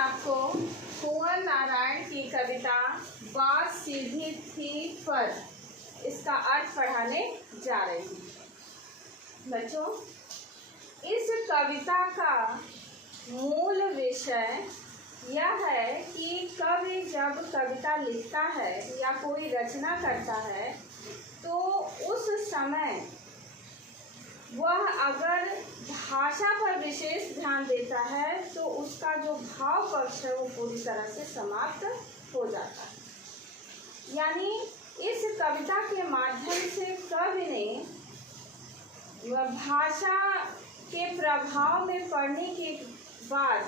आपको कुंवर नारायण की कविता बात सीधी थी पर इसका अर्थ पढ़ाने जा रही हूँ। बच्चों, इस कविता का मूल विषय यह है कि कवि जब कविता लिखता है या कोई रचना करता है तो उस समय वह अगर भाषा पर विशेष ध्यान देता है तो उसका जो भाव पक्ष है वो पूरी तरह से समाप्त हो जाता है। यानी इस कविता के माध्यम से कवि ने भाषा के प्रभाव में पड़ने के बाद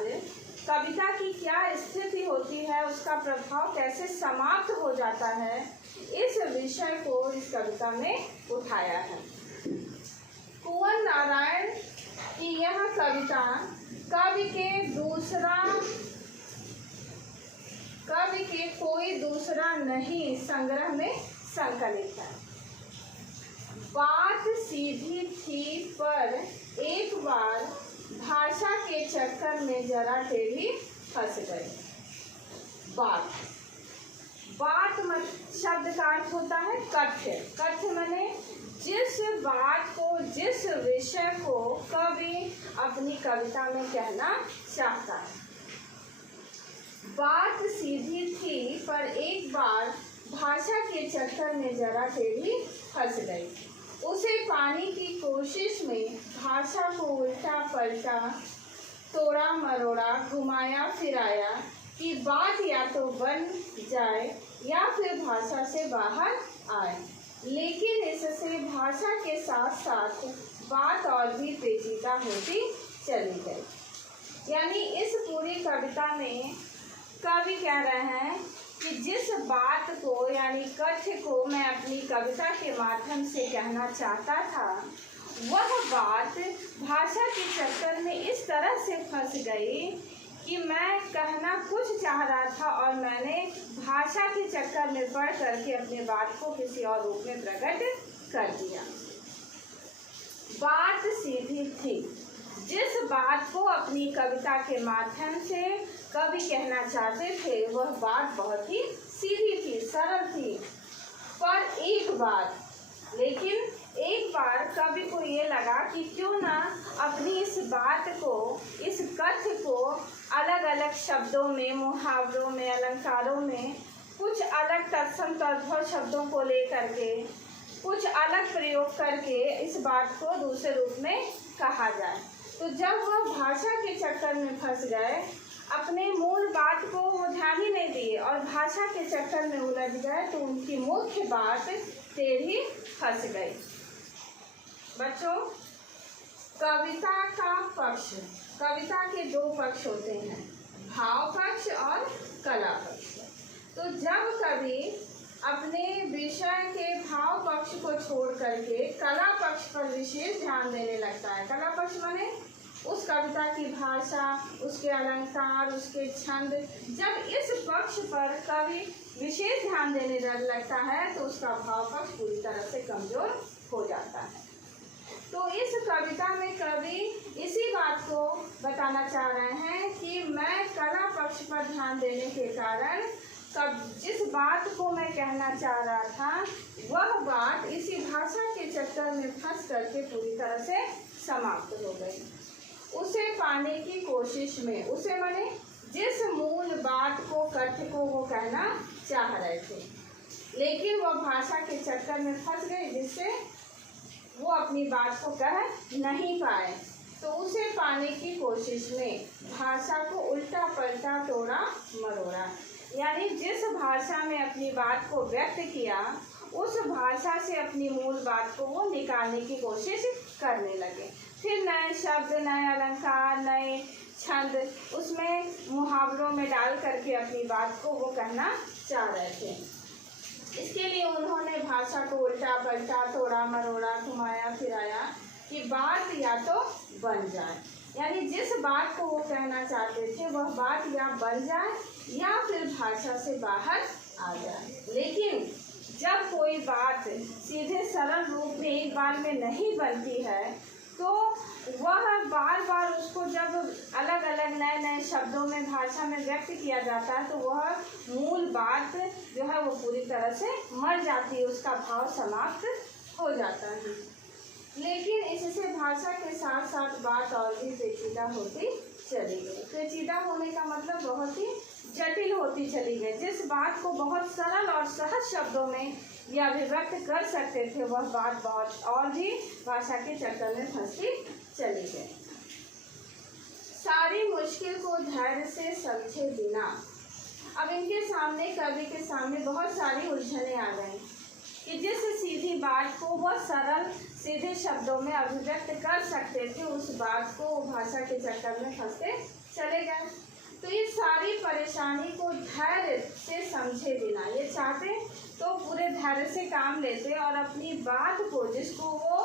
कविता की क्या स्थिति होती है, उसका प्रभाव कैसे समाप्त हो जाता है, इस विषय को इस कविता में उठाया है। कुंवर नारायण की यह कविता कवि के कोई दूसरा नहीं संग्रह में संकलित है। बात सीधी थी पर एक बार भाषा के चक्कर में जरा टेढ़ी फंस गई। बात शब्द का अर्थ होता है कथ्य। कथ्य माने जिस बात को, जिस विषय को कवि अपनी कविता में कहना चाहता है। बात सीधी थी पर एक बार भाषा के चक्कर में जरा टेढ़ी फंस गई। उसे पाने की कोशिश में भाषा को उल्टा पलटा, तोड़ा मरोड़ा, घुमाया फिराया कि बात या तो बन जाए या फिर भाषा से बाहर आए। लेकिन इससे भाषा के साथ साथ बात और भी पेचीदा होती चली गई। यानी इस पूरी कविता में कवि कह रहे हैं कि जिस बात को यानी कथ्य को मैं अपनी कविता के माध्यम से कहना चाहता था, वह बात भाषा के चक्कर में इस तरह से फंस गई कि मैं कहना कुछ चाह रहा था और मैंने भाषा के चक्कर में पड़ करके अपनी बात को किसी और रूप में प्रकट कर दिया। बात सीधी थी। जिस बात को अपनी कविता के माध्यम से कवि कहना चाहते थे वह बात बहुत ही सीधी थी, सरल थी। पर एक बार कवि को ये लगा कि क्यों ना अपनी इस बात को, इस कथ्य को अलग अलग शब्दों में, मुहावरों में, अलंकारों में कुछ अलग तत्सम तद्भव शब्दों को लेकर के कुछ अलग प्रयोग करके इस बात को दूसरे रूप में कहा जाए। तो जब वह भाषा के चक्कर में फंस गए, अपने मूल बात को वो ध्यान ही नहीं दिए और भाषा के चक्कर में उलझ गए, तो उनकी मुख्य बात टेढ़ी फंस गई। बच्चों, कविता का पक्ष, कविता के दो पक्ष होते हैं, भाव पक्ष और कला पक्ष। तो जब कवि अपने विषय के भाव पक्ष को छोड़ करके कला पक्ष पर विशेष ध्यान देने लगता है, कला पक्ष माने उस कविता की भाषा, उसके अलंकार, उसके छंद, जब इस पक्ष पर कवि विशेष ध्यान देने लगता है तो उसका भाव पक्ष पूरी तरह से कमजोर हो जाता है। तो इस कविता में कवि इसी बात को बताना चाह रहे हैं कि मैं कला पक्ष पर ध्यान देने के कारण जिस बात को मैं कहना चाह रहा था वह बात इसी भाषा के चक्कर में फंस करके पूरी तरह से समाप्त हो गई। उसे पाने की कोशिश में, उसे माने जिस मूल बात को, कथ्य को वो कहना चाह रहे थे, लेकिन वह भाषा के चक्कर में फंस गए जिससे वो अपनी बात को कह नहीं पाए। तो उसे पाने की कोशिश में भाषा को उल्टा पलटा, तोड़ा मरोड़ा, यानी जिस भाषा में अपनी बात को व्यक्त किया उस भाषा से अपनी मूल बात को वो निकालने की कोशिश करने लगे। फिर नए शब्द, नए अलंकार, नए छंद उसमें मुहावरों में डाल करके अपनी बात को वो कहना चाह रहे थे। इसके लिए उन्होंने भाषा को उल्टा पलटा, तोड़ा मरोड़ा, घुमाया फिराया कि बात या तो बन जाए, यानी जिस बात को वो कहना चाहते थे वह बात या बन जाए या फिर भाषा से बाहर आ जाए। लेकिन जब कोई बात सीधे सरल रूप में एक बार में नहीं बनती है तो वह बार बार उसको जब अलग अलग नए नए शब्दों में भाषा में व्यक्त किया जाता है तो वह मूल बात जो है वो पूरी तरह से मर जाती है, उसका भाव समाप्त हो जाता है। लेकिन इससे भाषा के साथ साथ बात और भी पेचीदा होती चली गई। पेचीदा होने का मतलब बहुत ही जटिल होती चली गई। जिस बात को बहुत सरल और सहज शब्दों में या अभिव्यक्त कर सकते थे वह बात बहुत और भी भाषा के चक्कर में फंसती चली गई। सारी मुश्किल को धैर्य से समझे बिना, अब इनके सामने, कवि के सामने बहुत सारी उलझनें आ गई कि जिस सीधी बात को वह सरल सीधे शब्दों में अभिव्यक्त कर सकते थे उस बात को भाषा के चक्कर में फंसते चले गए। तो इस सारी परेशानी को धैर्य से समझे बिना, ये चाहते तो पूरे धैर्य से काम लेते और अपनी बात को, जिसको वो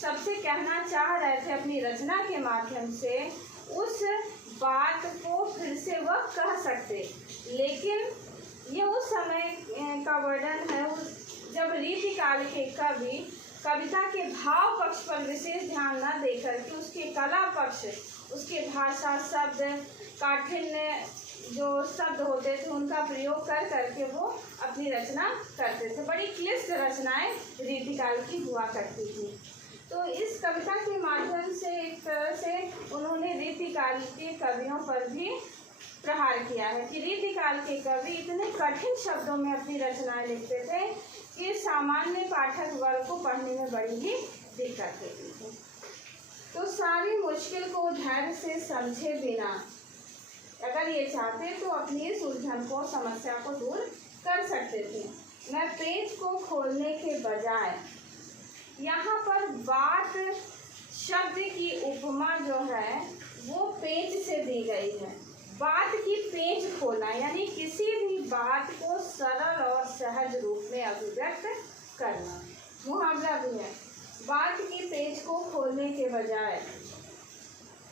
सबसे कहना चाह रहे थे अपनी रचना के माध्यम से, उस बात को फिर से वह कह सकते। लेकिन ये उस समय का वर्णन है जब रीतिकाल के कवि कविता के भाव पक्ष पर विशेष ध्यान न देकर के उसके कला पक्ष, उसके भाषा शब्द काठिन्य जो शब्द होते थे उनका प्रयोग कर करके वो अपनी रचना करते थे। बड़ी क्लिष्ट रचनाएं रीतिकाल की हुआ करती थी। तो इस कविता के माध्यम से एक तरह से उन्होंने रीतिकाल के कवियों पर भी प्रहार किया है कि रीतिकाल के कवि इतने कठिन शब्दों में अपनी रचनाएं लिखते थे कि सामान्य पाठक वर्ग को पढ़ने में बड़ी ही दिक्कत होती थी। तो सारी मुश्किल को धैर्य से समझे बिना, अगर ये चाहते तो अपनी इस उलझन को, समस्या को दूर कर सकते थे। मैं पेज को खोलने के बजाय, यहाँ पर बात शब्द की उपमा जो है वो पेज से दी गई है। बात की पेज खोलना यानी किसी भी बात को सरल और सहज रूप में अभिव्यक्त करना। मुहावरा भी है, बात की पेज को खोलने के बजाय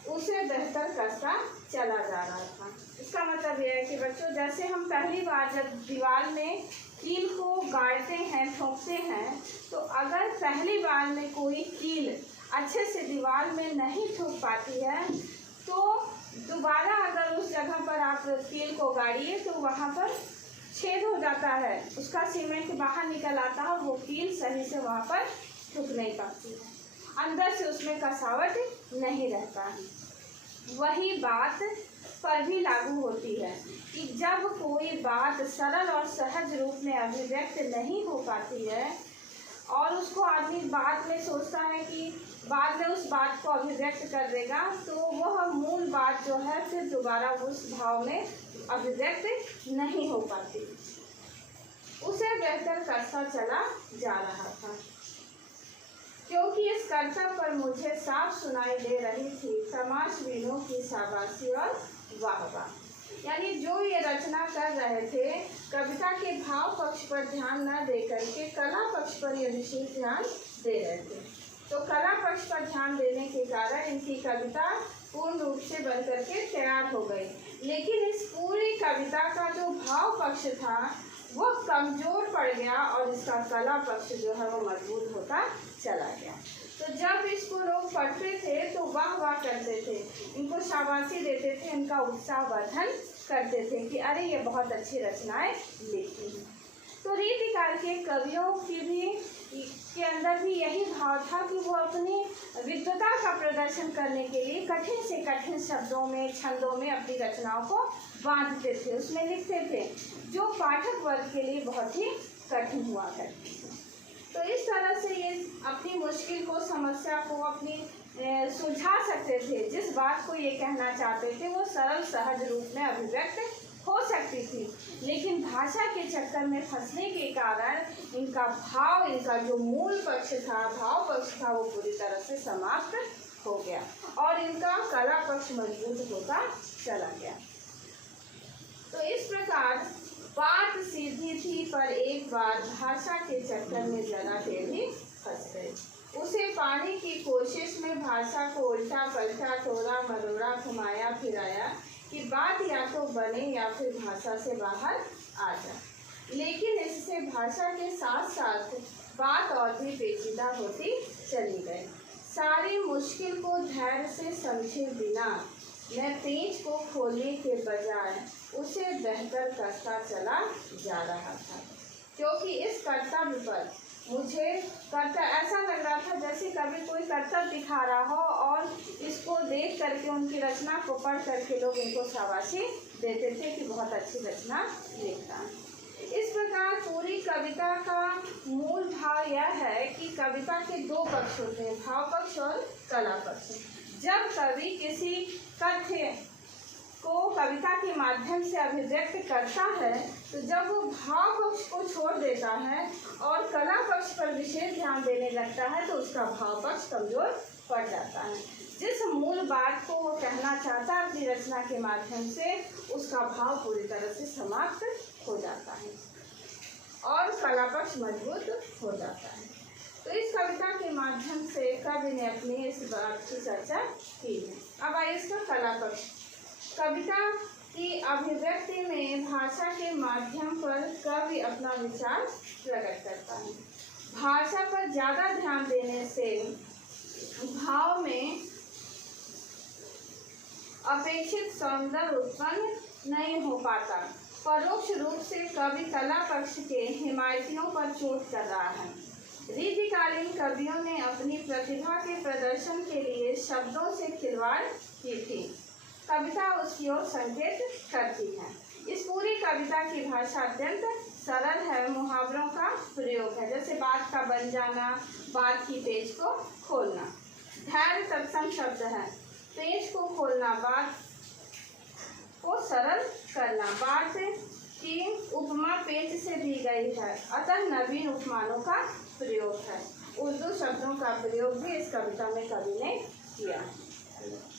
उसे बेहतर कसता चला जा रहा था। इसका मतलब यह है कि बच्चों, जैसे हम पहली बार जब दीवार में कील को गाड़ते हैं, ठोकते हैं, तो अगर पहली बार में कोई कील अच्छे से दीवार में नहीं ठोक पाती है तो दोबारा अगर उस जगह पर आप कील को गाड़िए तो वहाँ पर छेद हो जाता है, उसका सीमेंट बाहर निकल आता है, वो कील सही से वहाँ पर ठुक नहीं पाती है, अंदर से उसमें कसावट नहीं रहता है। वही बात पर भी लागू होती है कि जब कोई बात सरल और सहज रूप में अभिव्यक्त नहीं हो पाती है और उसको आदमी बाद में सोचता है कि बाद में उस बात को अभिव्यक्त कर देगा, तो वह मूल बात जो है फिर दोबारा उस भाव में अभिव्यक्त नहीं हो पाती, उसे बेहतर करता चला जा रहा था। क्योंकि इस कर्तव्य पर मुझे साफ सुनाई दे रही थी तमाशबीनों की शाबाशी और वाहवाह। यानी जो ये रचना कर रहे थे, कविता के भाव पक्ष पर ध्यान न देकर के कला पक्ष पर ये विशेष ध्यान दे रहे थे। तो कला पक्ष पर ध्यान देने के कारण इनकी कविता पूर्ण रूप से बन करके तैयार हो गई। लेकिन इस पूरी कविता का जो भाव पक्ष था वो कमजोर पड़ गया और इसका कला पक्ष जो है वो मजबूत होता चला गया। तो जब इसको लोग पढ़ते थे तो वाह वाह करते थे, इनको शाबाशी देते थे, इनका उत्साह वर्धन करते थे कि अरे ये बहुत अच्छी रचनाएं लिखी हैं। तो रीतिकाल के कवियों के अंदर भी यही भाव था कि वो अपनी विद्वता का प्रदर्शन करने के लिए कठिन से कठिन शब्दों में, छंदों में अपनी रचनाओं को बांधते थे, उसमें लिखते थे, जो पाठक वर्ग के लिए बहुत ही कठिन हुआ करती थी। तो इस तरह से ये अपनी मुश्किल को, समस्या को अपनी सुलझा सकते थे। जिस बात को ये कहना चाहते थे वो सरल सहज रूप में अभिव्यक्त हो सकती थी, लेकिन भाषा के चक्कर में फंसने के कारण इनका भाव, इनका जो मूल पक्ष था, भाव पक्ष था, वो पूरी तरह से समाप्त हो गया और इनका कला पक्ष मजबूत होता चला गया। तो इस प्रकार बात सीधी थी पर एक बार भाषा के चक्कर में जरा देर ही फंस गई। उसे पाने की कोशिश में भाषा को उल्टा पलटा, टोरा मरोड़ा, घुमाया फिराया कि बात या तो बने या फिर भाषा से बाहर आ जाए। लेकिन इससे भाषा के साथ साथ बात और भी पेचीदा होती चली गई। सारी मुश्किल को धैर्य से समझे बिना मैं पेंच को खोलने के बजाय उसे बेहतर करता चला जा रहा था, क्योंकि इस कर्तव्य पर मुझे ऐसा लग रहा था जैसे कभी कोई कर्तव्य दिखा रहा हो और इसको देख करके उनकी रचना को पढ़ करके लोग इनको शाबाशी देते थे कि बहुत अच्छी रचना लिखता है। इस प्रकार पूरी कविता का मूल भाव यह है कि कविता के दो पक्ष होते हैं, भाव पक्ष और कला पक्ष। जब कवि किसी तथ्य को कविता के माध्यम से अभिव्यक्त करता है तो जब वो भाव पक्ष को छोड़ देता है और कला पक्ष पर विशेष ध्यान देने लगता है तो उसका भाव पक्ष कमजोर पड़ जाता है। जिस मूल बात को वो कहना चाहता है अपनी रचना के माध्यम से, उसका भाव पूरी तरह से समाप्त हो जाता है और कला पक्ष मजबूत हो जाता है। तो इस कविता के माध्यम से कवि ने अपनी इस बात की चर्चा की है। अब आइए इसका कला पक्ष। कविता की अभिव्यक्ति में भाषा के माध्यम पर कवि अपना विचार प्रकट करता है। भाषा पर ज़्यादा ध्यान देने से भाव में अपेक्षित सौंदर्य उत्पन्न नहीं हो पाता। परोक्ष रूप से कवि कला पक्ष के हिमायतियों पर चोट कर रहा है। रीतिकालीन कवियों ने अपनी प्रतिभा के प्रदर्शन के लिए शब्दों से खिलवाड़ की थी। कविता उसकी ओर संकेत करती है। इस पूरी कविता की भाषा अत्यंत सरल है। मुहावरों का प्रयोग है, जैसे बात का बन जाना, बात की पेच को खोलना। धैर्य तत्सम शब्द है। पेच को खोलना, बात को सरल करना। बात की उपमा पेच से दी गई है, अतः नवीन उपमानों का प्रयोग है। उर्दू शब्दों का प्रयोग भी इस कविता में कवि ने किया है।